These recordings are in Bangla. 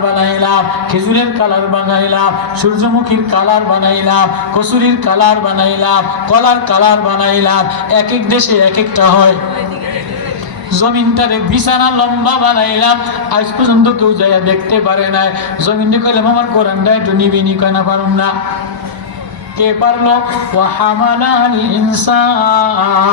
বানাইলাম, খেজুরের কালার বানাইলাম, সূর্যমুখীর কালার বানাইলাম, কসুরির কালার বানাইলাম, কলার কালার বানাইলাম। এক এক দেশে এক একটা হয়। জমিনটারে বিছানা লম্বা বানাইলাম, আজ পর্যন্ত কেউ যাইয়া দেখতে পারে নাই। জমিনটা কইলাম আমার কোরআনটা একটু নিবি নি, কয় না পারুম না। কে পারলো? ওয়া হামালাল ইনসান,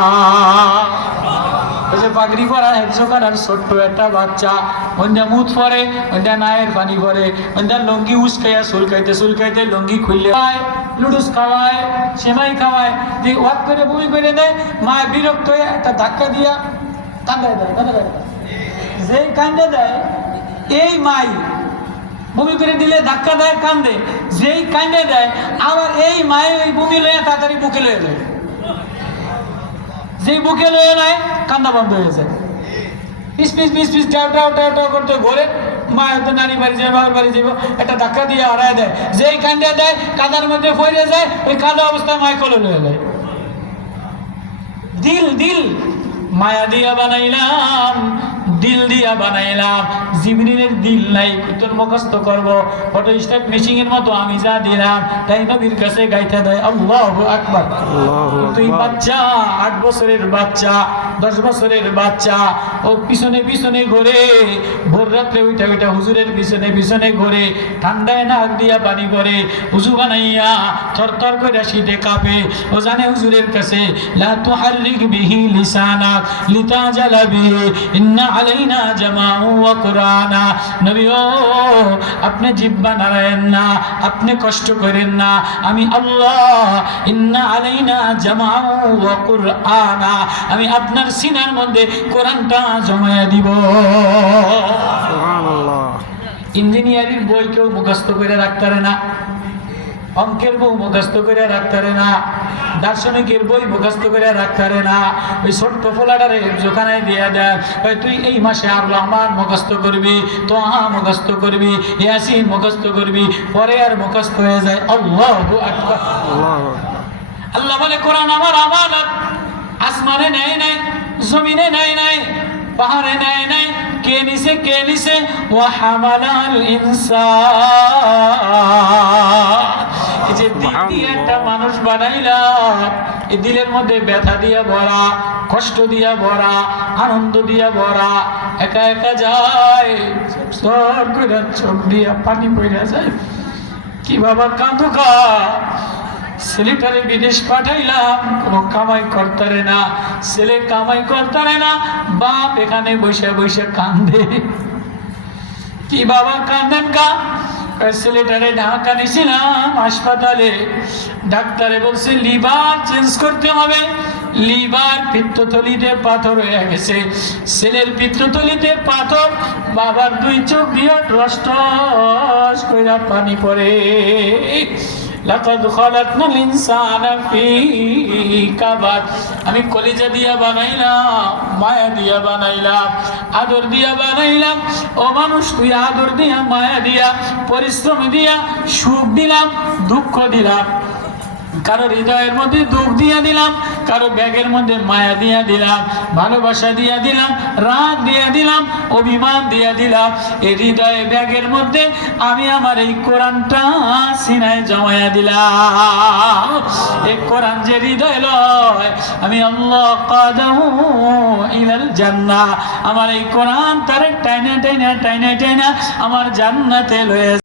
ওই যে পাগড়ি পরা হেফজো করার ছোট্ট একটা বাচ্চা, ওইটা মুখ পরে, ওইটা নায়ের পানি পরে, ওইটা লঙ্গি উস্কাইয়া চুলকাইতে লঙ্গি খুললে খায়, লুডুস খাওয়ায়, সেমাই খাওয়ায়, দিয়ে ওয়াক করে বমি করে দেয়। মায় বিরক্ত হয়ে একটা ধাক্কা দিয়া কান্দায় দেয়। যেই কান্দে দেয় এই মাই বমি করে দিলে ধাক্কা দেয়, কান্দে। যেই কান্দে দেয় আবার এই মায়ে ওই বমি লইয়া তাড়াতাড়ি বুকে লয়ে যায়। যেই বুকে লয়ে নেয় কান্দা বন্ধ হয়ে যায়। পিস পিস পিস পিস টাও টাও টাও টাও করতে ঘোরে। মা হয়তো নানি বাড়ি যাবে, বাবার বাড়ি যাবো, একটা ধাক্কা দিয়ে হারায় দেয়। যেই কান্দে দেয় কাদার মধ্যে পড়ে যায়, ওই কাদা অবস্থায় মায় কোলে লয়ে যায়। দিল দিল মায়া দিয়া বানাইলাম, দিল দিয়া বানাইলাম। জিবরিলের দিল নাই, তোর মুখস্থ করবো ফটো স্টেট মেশিং এর মতো আমি যা দিলাম তাই নবীর কাছে গাইতে দেয় আল্লাহু আকবার। তুই বাচ্চা, 8 বছরের বাচ্চা, 10 বছরের বাচ্চা, ও পিছনে পিছনে ঘুরে, ভোর রাত্রে উঠা উঠা হুজুরের পিছনে পিছনে ঘুরে, ঠান্ডায় নাক দিয়া পানি পরে, উজু বানাইয়া থরথর করে শীতে কাঁপে। ও জানে হুজুরের কাছে লা তুহাররিক বিহি লিসানাক লিতাজালা বিহি ইন্না আলাইনা জামাউ ওয়া কুরআনা। নবী ও আপনি জিহ্বা নাড়ায়েন না, আপনি কষ্ট করেন না, আমি আল্লাহ ইন্না আলাইনা জামাউ ওয়া কুরআনা, আমি আপনার সিনার মধ্যে কোরআনটা জমায়া দিব। সুবহানাল্লাহ। ইঞ্জিনিয়ারিং বই কেউ মুখস্থ করে রাখতে পারে না, অঙ্কের বই মুখস্থ করে রাখতে পারে না, দার্শনিকের বই মুখস্থ করে রাখতে পারে না। ওই ছোট্ট ফোলাটারে জোখানায় দিয়ে দেন, তুই এই মাসে আর রহমান মুখস্থ করবি, তোহা মুখস্থ করবি, ইয়াসিন মুখস্থ করবি, পরে আর মুখস্থ হয়ে যায়। আল্লাহু আকবার। আল্লাহ বলে কোরআন আমার আমানত, আসমানে নেয় নাই, জমিনে নেয় নাই, পাহাড়ে নেয় নাই, কে নিছে কে নিছে? ওয়া হামালাল ইনসান। এই যে দিল দিয়ে একটা মানুষ বানাইলাম, এই দিলের মধ্যে ব্যথা দিয়া ভরা, কষ্ট দিয়া ভরা, আনন্দ দিয়া ভরা, একা একা যায়, সর করে চোখ দিয়া পানি পড়ে যায়। কি বাবা কাঁদুকা, ছেলেটারে বিদেশ পাঠাইলাম, কোনো কামাই করতারে না, ছেলে কামাই করতারে না, বাপ এখানে বসে বসে কান্দে। কি বাবা কান্দেন কা? ছেলেটারে ঢাকা নিয়েছিলাম হাসপাতালে, ডাক্তারে বলছে লিভার চেঞ্জ করতে হবে, লিভার পিত্তথলিতে পাথর হয়ে গেছে। ছেলের পিত্তথলিতে পাথর, বাবার 2 চোখ দিয়ে টস টস কইরা পানি পড়ে। লাকাদ খালাকনাল ইনসানা ফি কাবাদ। আমি কলিজা দিয়া বানাইলাম, মায়া দিয়া বানাইলাম, আদর দিয়া বানাইলাম। ও মানুষ তুই আদর দিয়া, মায়া দিয়া, পরিশ্রম দিয়া, সুখ দিলাম, দুঃখ দিলাম, কারো হৃদয়ের মধ্যে দুঃখ দিয়া দিলাম, কারো ব্যাগের মধ্যে মায়া দিয়া দিলাম, ভালোবাসা দিয়া দিলাম, রাগ দিয়া দিলাম, অভিমান দিয়া দিলাম। এই হৃদয়ে ব্যাগের মধ্যে আমি আমার এই কোরআনটা সিনায় জমায়া দিলাম। এই কোরআন যে হৃদয় লয়, আমি আল্লাহ কাদাহু ইলাল জান্নাহ, আমার এই কোরআন তারে টাইনা টাইনা টাইনা টাইনা আমার জান্নাতে লয়ে